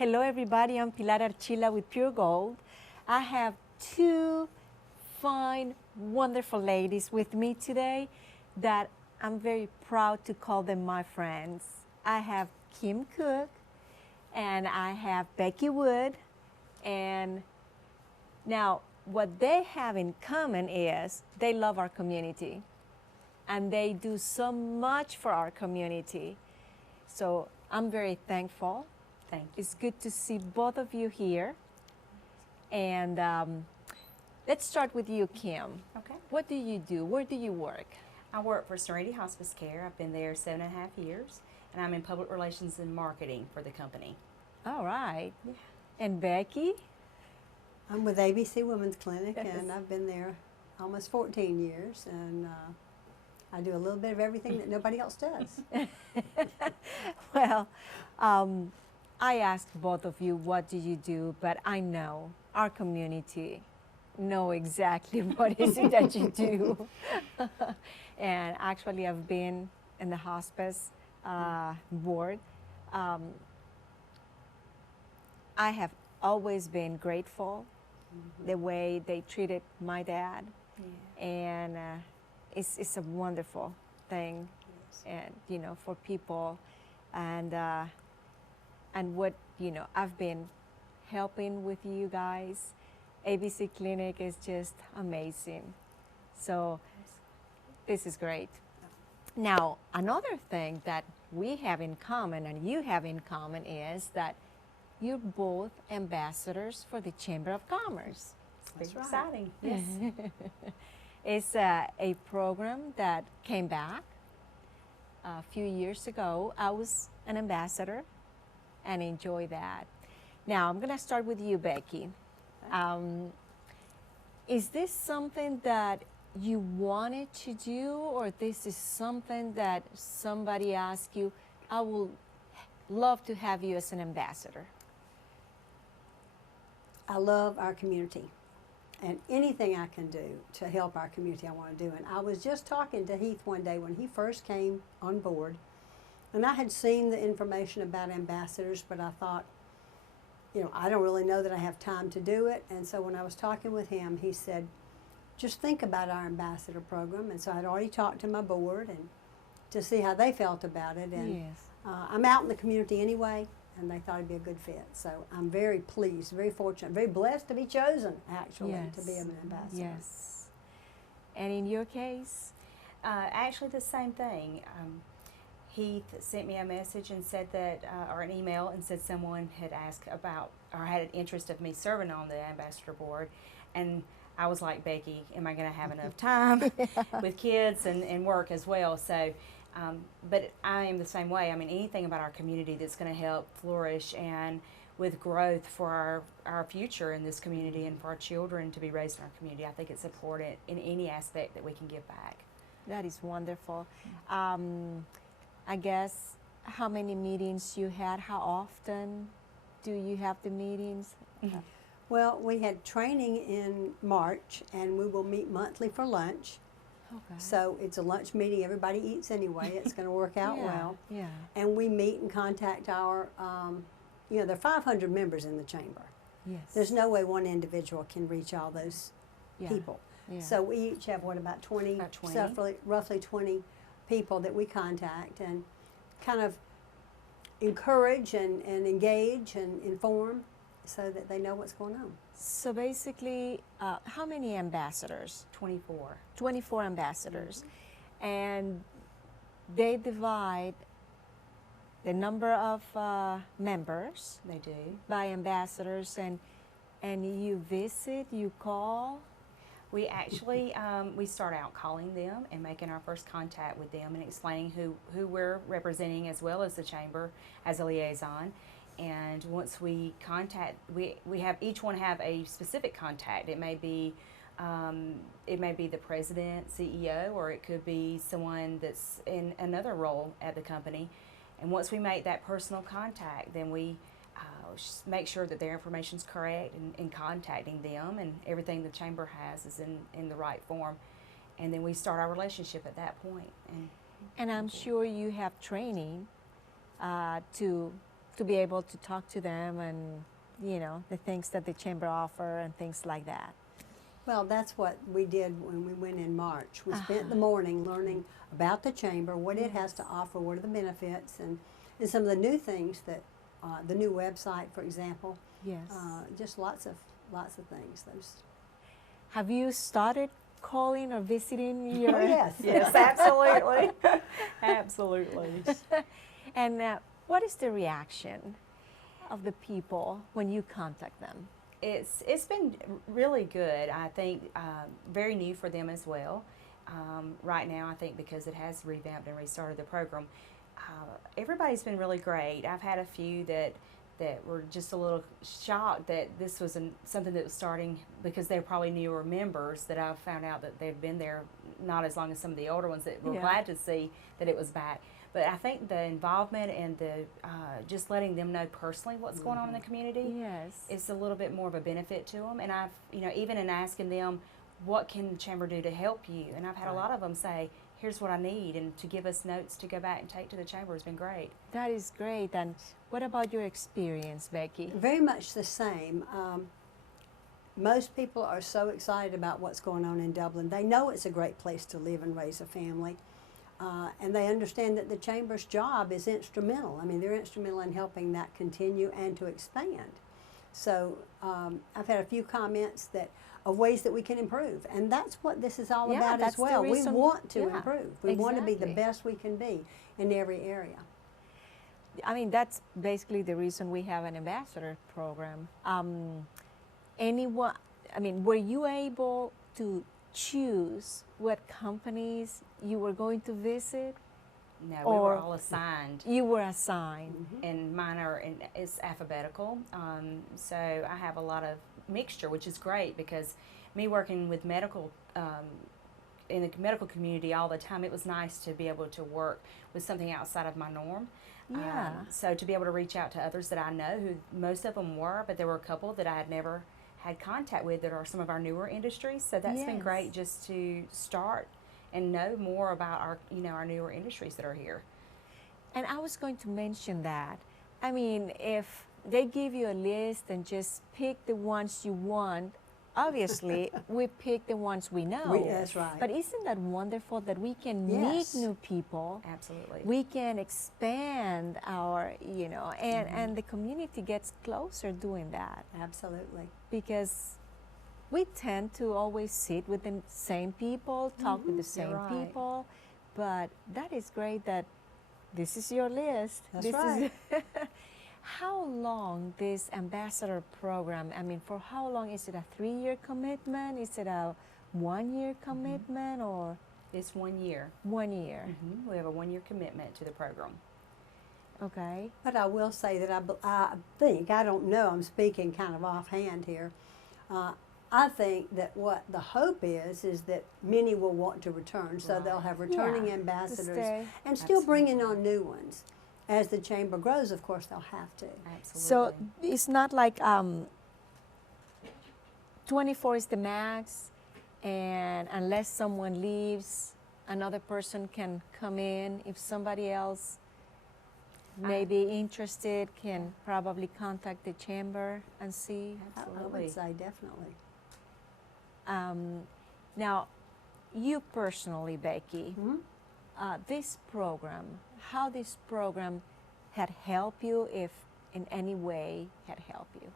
Hello everybody, I'm Pilar Archila with Pure Gold. I have two fine, wonderful ladies with me today that I'm very proud to call them my friends. I have Kim Cook and I have Becky Wood. And now what they have in common is they love our community and they do so much for our community. So I'm very thankful. Thank you. It's good to see both of you here. And let's start with you, Kim. Okay. What do you do? Where do you work? I work for Serenity Hospice Care. I've been there 7.5 years, and I'm in public relations and marketing for the company. All right. Yeah. And Becky? I'm with ABC Women's Clinic, Yes. and I've been there almost 14 years, and I do a little bit of everything that nobody else does. Well, I asked both of you, what do you do? But I know our community know exactly what is it that you do. And actually, I've been in the hospice board. I have always been grateful the way they treated my dad. Yeah. And it's a wonderful thing, Yes. and you know, for people, and what, you know, I've been helping with you guys. ABC Clinic is just amazing. So this is great. Now, another thing that we have in common and you have in common is that you're both ambassadors for the Chamber of Commerce. It's very That's right. exciting. Yes. It's a program that came back a few years ago. I was an ambassador and enjoy that. Now, I'm going to start with you, Becky. Is this something that you wanted to do, or this is something that somebody asked you, I would love to have you as an ambassador? I love our community, and anything I can do to help our community, I want to do. And I was just talking to Heath one day when he first came on board, and I had seen the information about ambassadors, but I thought, you know, I don't really know that I have time to do it. And so when I was talking with him, he said, just think about our ambassador program. And so I'd already talked to my board and to see how they felt about it. And Yes. I'm out in the community anyway, and they thought it'd be a good fit. So I'm very pleased, very fortunate, very blessed to be chosen, actually, to be Yes. an ambassador. Yes. And in your case? Actually, the same thing. Heath sent me a message and said that, or an email, and said someone had asked about, or had an interest of me serving on the ambassador board. And I was like, Becky, am I going to have enough time with kids and work as well? So, but I am the same way. I mean, anything about our community that's going to help flourish and with growth for our future in this community and for our children to be raised in our community, I think it's important in any aspect that we can give back. That is wonderful. I guess how many meetings you had? How often do you have the meetings? Well, we had training in March, and we will meet monthly for lunch. Okay. So it's a lunch meeting. Everybody eats anyway. It's going to work out Yeah, well. yeah. And we meet and contact our, you know, there are 500 members in the chamber. Yes. There's no way one individual can reach all those Yeah, people. yeah. So we each have, what, about 20? About 20. So roughly 20 people that we contact and kind of encourage and engage and inform so that they know what's going on. So basically, how many ambassadors? 24. 24 ambassadors. And they divide the number of members They do. by ambassadors, and you visit, you call. We actually, we start out calling them and making our first contact with them and explaining who we're representing as well as the chamber as a liaison. And once we contact, we have each one have a specific contact. It may be the president, CEO, or it could be someone that's in another role at the company. And once we make that personal contact, then we make sure that their information is correct in contacting them, and everything the chamber has is in the right form. And then we start our relationship at that point. And I'm sure you have training to to be able to talk to them and, you know, the things that the chamber offer and things like that. Well, that's what we did when we went in March. We spent the morning learning about the chamber, what it has to offer, what are the benefits, and some of the new things that, the new website, for example. Yes. Just lots of things. Have you started calling or visiting your? Oh, yes. Yes, absolutely. Absolutely. And what is the reaction of the people when you contact them? It's been really good. I think very new for them as well. Right now, I think because it has revamped and restarted the program, everybody's been really great. I've had a few that were just a little shocked that this was something that was starting because they're probably newer members, that I've found out that they've been there not as long as some of the older ones that were glad to see that it was back. But I think the involvement and the just letting them know personally what's going on in the community is a little bit more of a benefit to them. And I've, you know, even in asking them, what can the chamber do to help you? And I've had a lot of them say, here's what I need, and to give us notes to go back and take to the chamber has been great. That is great. And what about your experience, Becky? Very much the same. Most people are so excited about what's going on in Dublin. They know it's a great place to live and raise a family. And they understand that the chamber's job is instrumental. I mean, they're instrumental in helping that continue and to expand. So I've had a few comments of ways that we can improve. And that's what this is all about as well. We want to improve. We want to be the best we can be in every area. I mean, that's basically the reason we have an ambassador program. Were you able to choose what companies you were going to visit? No, we were all assigned. You were assigned. And mine is alphabetical. So I have a lot of mixture, which is great because me working with medical, in the medical community all the time, it was nice to be able to work with something outside of my norm. Yeah. So to be able to reach out to others that I know, who most of them were, but there were a couple that I had never had contact with that are some of our newer industries. So that's been great just to start and know more about our newer industries that are here. And I was going to mention that. I mean, if they give you a list and just pick the ones you want, obviously we pick the ones we know. That's right. But isn't that wonderful that we can meet new people? Absolutely. We can expand our, and the community gets closer doing that. Absolutely. Because we tend to always sit with the same people, talk with the same people, but that is great that this is your list. That's right. How long this ambassador program, I mean, for how long? Is it a 3-year commitment? Is it a 1-year commitment or? It's 1 year. 1 year. We have a 1-year commitment to the program. Okay. But I will say that I don't know, I'm speaking kind of offhand here. I think that what the hope is that many will want to return, so they'll have returning ambassadors and still bringing on new ones. As the chamber grows, of course, they'll have to. Absolutely. So it's not like 24 is the max, and unless someone leaves, another person can come in. If somebody else may be interested, can probably contact the chamber and see. I would say definitely. Now, you personally, Becky, this program, how this program had helped you, if in any way had helped you?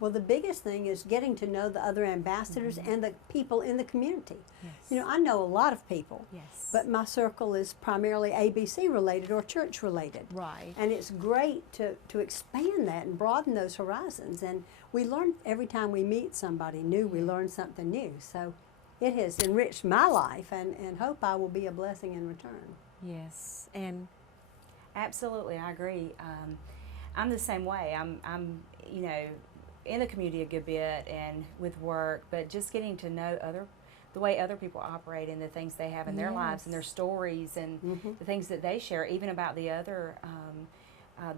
Well, the biggest thing is getting to know the other ambassadors and the people in the community. Yes. You know, I know a lot of people, Yes. but my circle is primarily ABC related or church related. Right. And it's great to expand that and broaden those horizons. And we learn every time we meet somebody new, we learn something new. So it has enriched my life, and hope I will be a blessing in return. Yes. And absolutely, I agree. I'm the same way. I'm in the community a good bit and with work, but just getting to know the way other people operate and the things they have in their lives and their stories and the things that they share, even about the other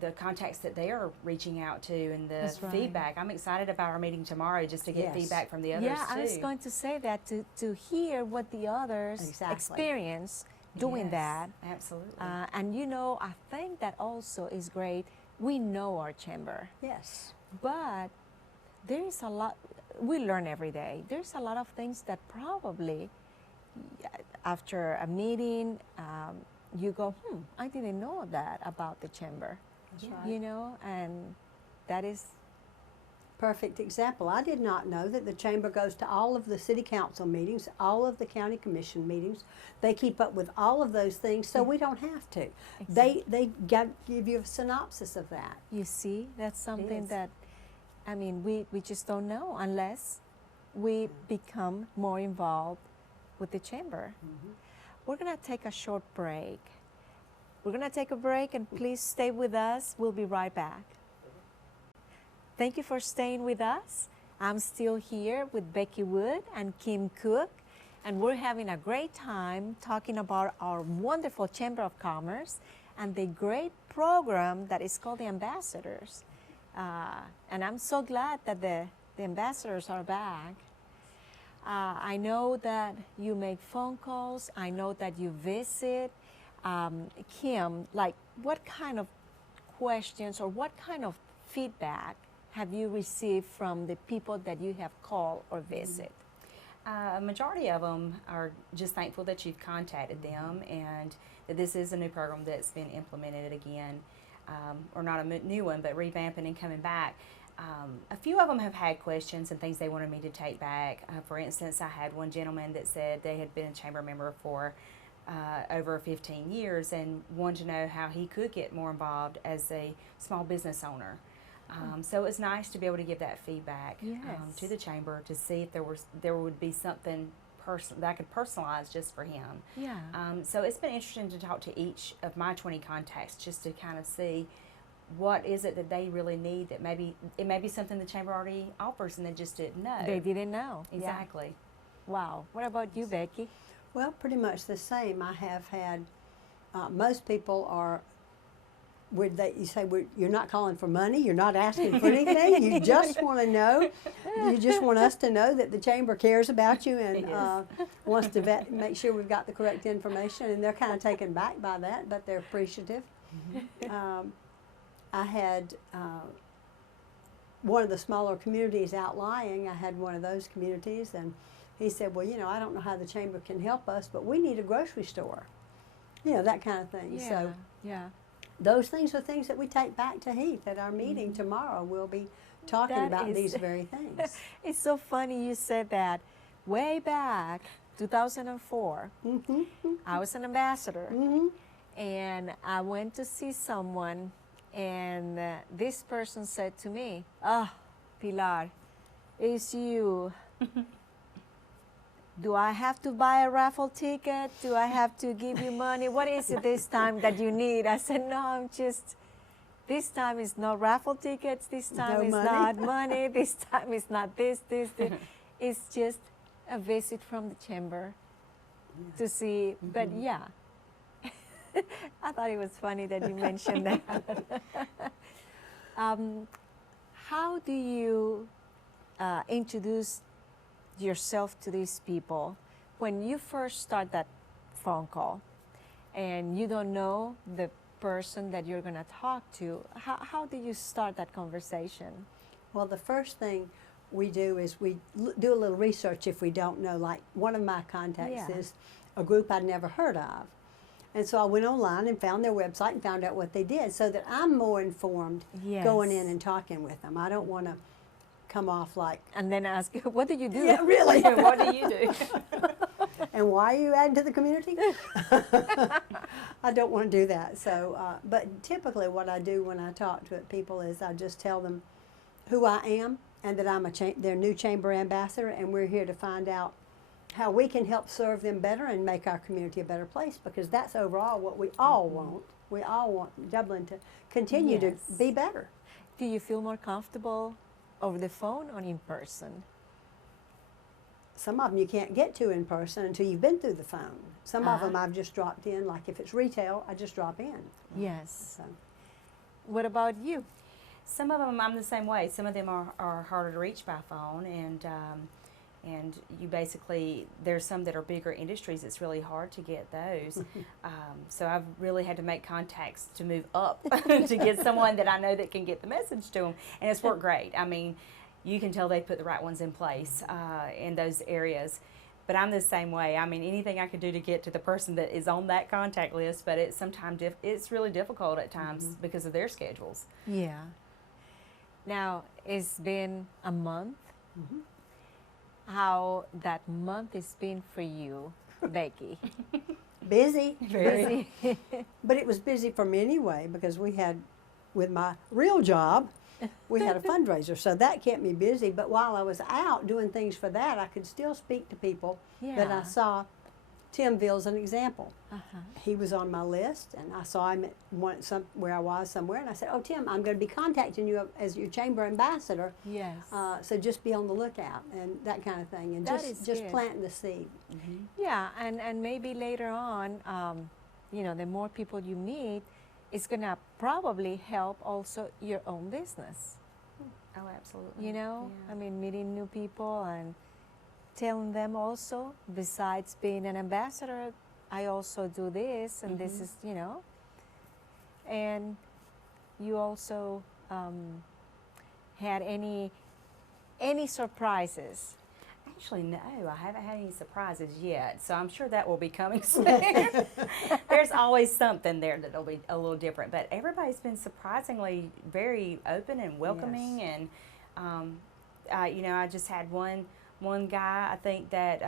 the contacts that they are reaching out to and the feedback. I'm excited about our meeting tomorrow just to get feedback from the others too. I was going to say that to hear what the others experience doing that. Absolutely. And I think that also is great we know our chamber, Yes. but there is a lot, we learn every day. There's a lot of things that probably after a meeting, you go, I didn't know that about the chamber. That's right. You know, and that is Perfect example. I did not know that the chamber goes to all of the city council meetings, all of the county commission meetings. They keep up with all of those things, so we don't have to. They give you a synopsis of that. You see, that's something is. that, I mean, we just don't know unless we become more involved with the chamber. We're going to take a short break. We're going to take a break, and please stay with us. We'll be right back. Thank you for staying with us. I'm still here with Becky Wood and Kim Cook, and we're having a great time talking about our wonderful Chamber of Commerce and the great program that is called the Ambassadors. And I'm so glad that the ambassadors are back. I know that you make phone calls. I know that you visit. Kim, like, what kind of questions or what kind of feedback have you received from the people that you have called or visit? A majority of them are just thankful that you've contacted them and that this is a new program that's been implemented again, or not a new one, but revamping and coming back. A few of them have had questions and things they wanted me to take back. For instance, I had one gentleman that said they had been a chamber member for over 15 years and wanted to know how he could get more involved as a small business owner. So it's nice to be able to give that feedback to the chamber to see if there would be something that I could personalize just for him. Yeah. So it's been interesting to talk to each of my 20 contacts just to kind of see what is it that they really need that it may be something the chamber already offers and they just didn't know. They didn't know. Exactly. Yeah. Wow. What about you, Becky? Well, pretty much the same. I have had, most people are, you say you're not calling for money, you're not asking for anything, you just want to know, you just want us to know that the chamber cares about you and wants to make sure we've got the correct information, and they're kind of taken back by that, but they're appreciative. I had one of the smaller communities outlying, I had one of those communities, and he said, well, you know, I don't know how the chamber can help us, but we need a grocery store. You know, that kind of thing. Yeah. So yeah. those things are things that we take back to Heath at our meeting tomorrow. We'll be talking That about is- these very things. It's so funny you said that. Way back, 2004, I was an ambassador, and I went to see someone, and this person said to me, Pilar, it's you. Do I have to buy a raffle ticket? Do I have to give you money? What is it this time that you need? I said, no, this time is not raffle tickets. This time No is money. not money. This time is not this. It's just a visit from the chamber to see. But yeah, I thought it was funny that you mentioned that. How do you introduce yourself to these people when you first start that phone call and you don't know the person that you're going to talk to? How do you start that conversation? Well, the first thing we do is we do a little research if we don't know. Like one of my contacts is a group I'd never heard of. And so I went online and found their website and found out what they did so that I'm more informed going in and talking with them. I don't want to come off like, and then ask, what do you do? yeah, really. What do you do? And why are you adding to the community? I don't want to do that. So, but typically what I do when I talk to people is I just tell them who I am and that I'm their new chamber ambassador, and we're here to find out how we can help serve them better and make our community a better place, because that's overall what we all want. We all want Dublin to continue to be better. Do you feel more comfortable over the phone or in person? Some of them you can't get to in person until you've been through the phone. Some of them I've just dropped in, like if it's retail, I just drop in. Yes. So. What about you? Some of them I'm the same way. Some of them are harder to reach by phone, and you basically, there's some that are bigger industries, it's really hard to get those. So I've really had to make contacts to move up to get someone that I know that can get the message to them, and it's worked great. I mean, you can tell they put the right ones in place in those areas. But I'm the same way. I mean, anything I could do to get to the person that is on that contact list, but it's sometimes it's really difficult at times because of their schedules. Yeah. Now, it's been a month. How that month has been for you, Becky? Busy. Very. But it was busy for me anyway because we had, with my real job, we had a fundraiser, so that kept me busy. But while I was out doing things for that, I could still speak to people that I Yeah. saw. Timville's an example. He was on my list, and I saw him at where I was somewhere, and I said, "Oh, Tim, I'm going to be contacting you as your chamber ambassador. Yes. So just be on the lookout," and that kind of thing, and That is just good. planting the seed. Yeah, and maybe later on, you know, the more people you meet, it's gonna probably help also your own business. Oh, absolutely. You know, Yeah. I mean, meeting new people and telling them also, besides being an ambassador, I also do this, and this is, you know. And you also had any surprises? Actually, no, I haven't had any surprises yet, so I'm sure that will be coming soon. There's always something there that'll be a little different, but everybody's been surprisingly very open and welcoming, and you know, I just had one guy, I think, that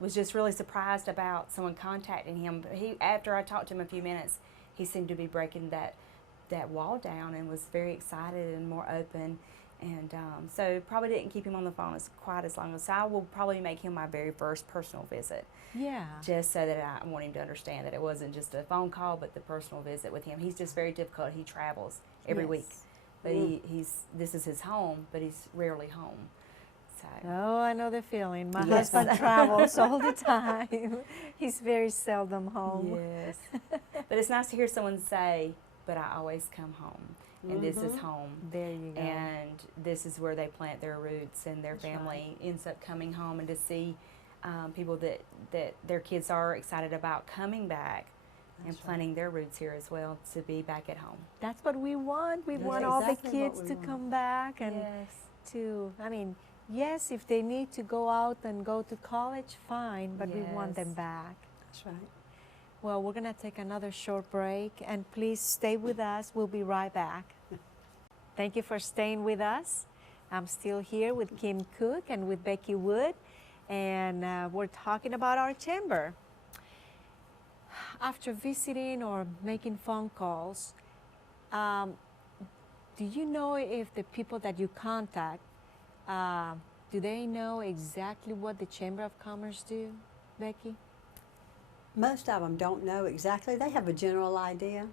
was just really surprised about someone contacting him. After I talked to him a few minutes, he seemed to be breaking that wall down and was very excited and more open. And so probably didn't keep him on the phone quite as long. So I will probably make him my very first personal visit, Yeah. just so that I want him to understand that it wasn't just a phone call, but the personal visit with him. He's just very difficult. He travels every week, but this is his home, but he's rarely home. So Oh, I know the feeling. My Yes. husband travels all the time. He's very seldom home. yes, but it's nice to hear someone say, "But I always come home, and this is home." There you go. And this is where they plant their roots, and their That's family ends up coming home, and to see people that their kids are excited about coming back and That's planting their roots here as well, to be back at home. That's what we want. We That's want all the exactly what kids we to want. come back and to, I mean, yes, if they need to go out and go to college, fine, but we want them Yes. back. That's right. Well, we're going to take another short break, and please stay with us. We'll be right back. Thank you for staying with us. I'm still here with Kim Cook and with Becky Wood, and we're talking about our chamber. After visiting or making phone calls, do you know if the people that you contact, do they know exactly what the Chamber of Commerce do, Becky? Most of them don't know exactly. They have a general idea,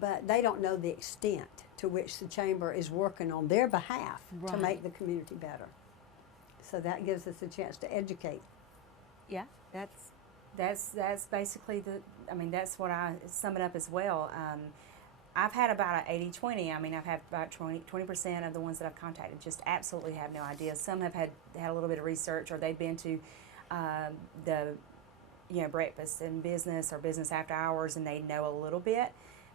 but they don't know the extent to which the chamber is working on their behalf to Right. make the community better. So that gives us a chance to educate. Yeah, that's That's basically that's what I sum it up as well. I've had about an 80-20. I mean, I've had about 20% of the ones that I've contacted just absolutely have no idea. Some have had a little bit of research, or they've been to the breakfast and business or business after hours, and they know a little bit,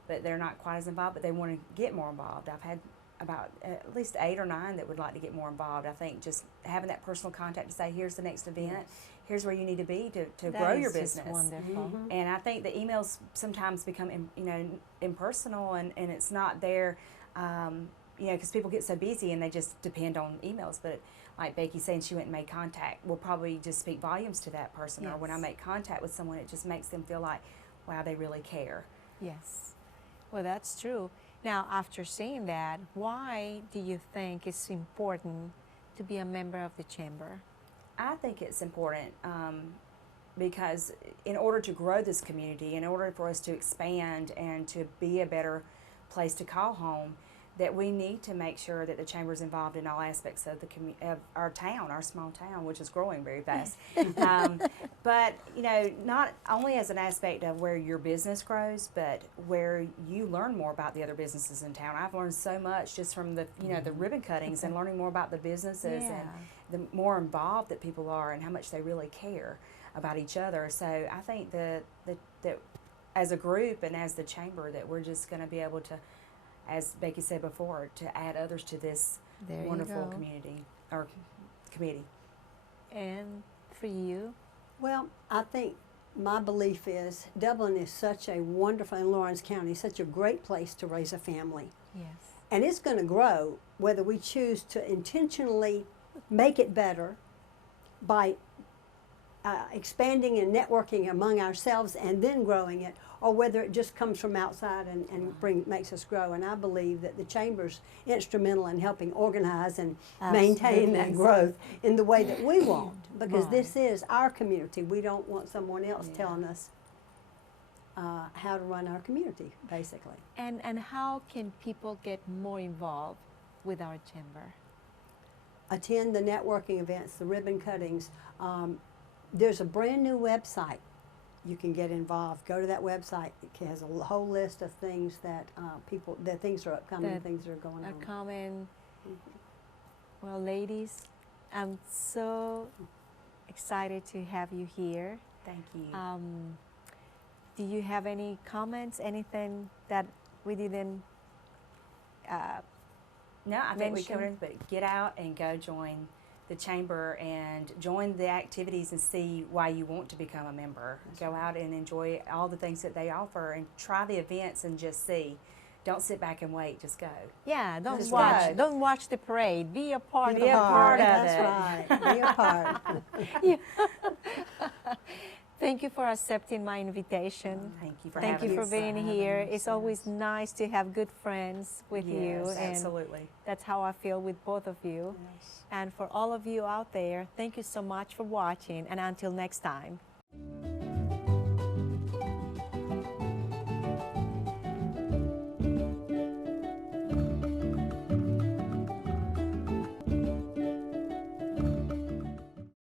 but they're not quite as involved, but they want to get more involved. I've had about at least 8 or 9 that would like to get more involved. I think just having that personal contact to say, here's the next event, here's where you need to be to grow your is just business. wonderful. And I think the emails sometimes become, impersonal, and it's not there, because people get so busy and they just depend on emails. But like Becky saying, she went and made contact, will probably just speak volumes to that person. Or when I Yes. make contact with someone, it just makes them feel like, wow, they really care. Yes. Well, that's true. Now, after saying that, why do you think it's important to be a member of the chamber? I think it's important because in order to grow this community, in order for us to expand and to be a better place to call home, that we need to make sure that the chamber is involved in all aspects of of our town, our small town, which is growing very fast. But not only as an aspect of where your business grows, but where you learn more about the other businesses in town. I've learned so much just from the the ribbon cuttings and learning more about the businesses Yeah. the more involved that people are and how much they really care about each other. So I think that as a group and as the chamber that we're just going to be able to, as Becky said before, to add others to this There you wonderful go. community or committee. And for you? Well, I think my belief is Dublin is such a wonderful, in Lawrence County, such a great place to raise a family. Yes. And it's going to grow whether we choose to intentionally make it better by expanding and networking among ourselves and then growing it, or whether it just comes from outside and makes us grow. And I believe that the chamber's instrumental in helping organize and maintain that growth in the way that we want, because this is our community. We don't want someone else telling us how to run our community, basically. And how can people get more involved with our chamber? Attend the networking events, the ribbon cuttings. There's a brand new website. You can get involved. Go to that website. It has a whole list of things that things are upcoming, things that are going on. Common. Well, ladies, I'm so excited to have you here. Thank you. Do you have any comments? Anything that we didn't? No, I think we mention- covered it, but get out and go join the chamber and join the activities and see why you want to become a member. Go out and enjoy all the things that they offer and try the events and just see. Don't sit back and wait, just go. Yeah, don't Just watch. go. Don't watch the parade. Be a part Be of a part of That's it. right. Be a part. Thank you for accepting my invitation. Thank you for Thank having you for us. being here. us, It's always nice to have good friends with you, Yes, and absolutely. that's how I feel with both of you. Yes. And for all of you out there, thank you so much for watching, and until next time.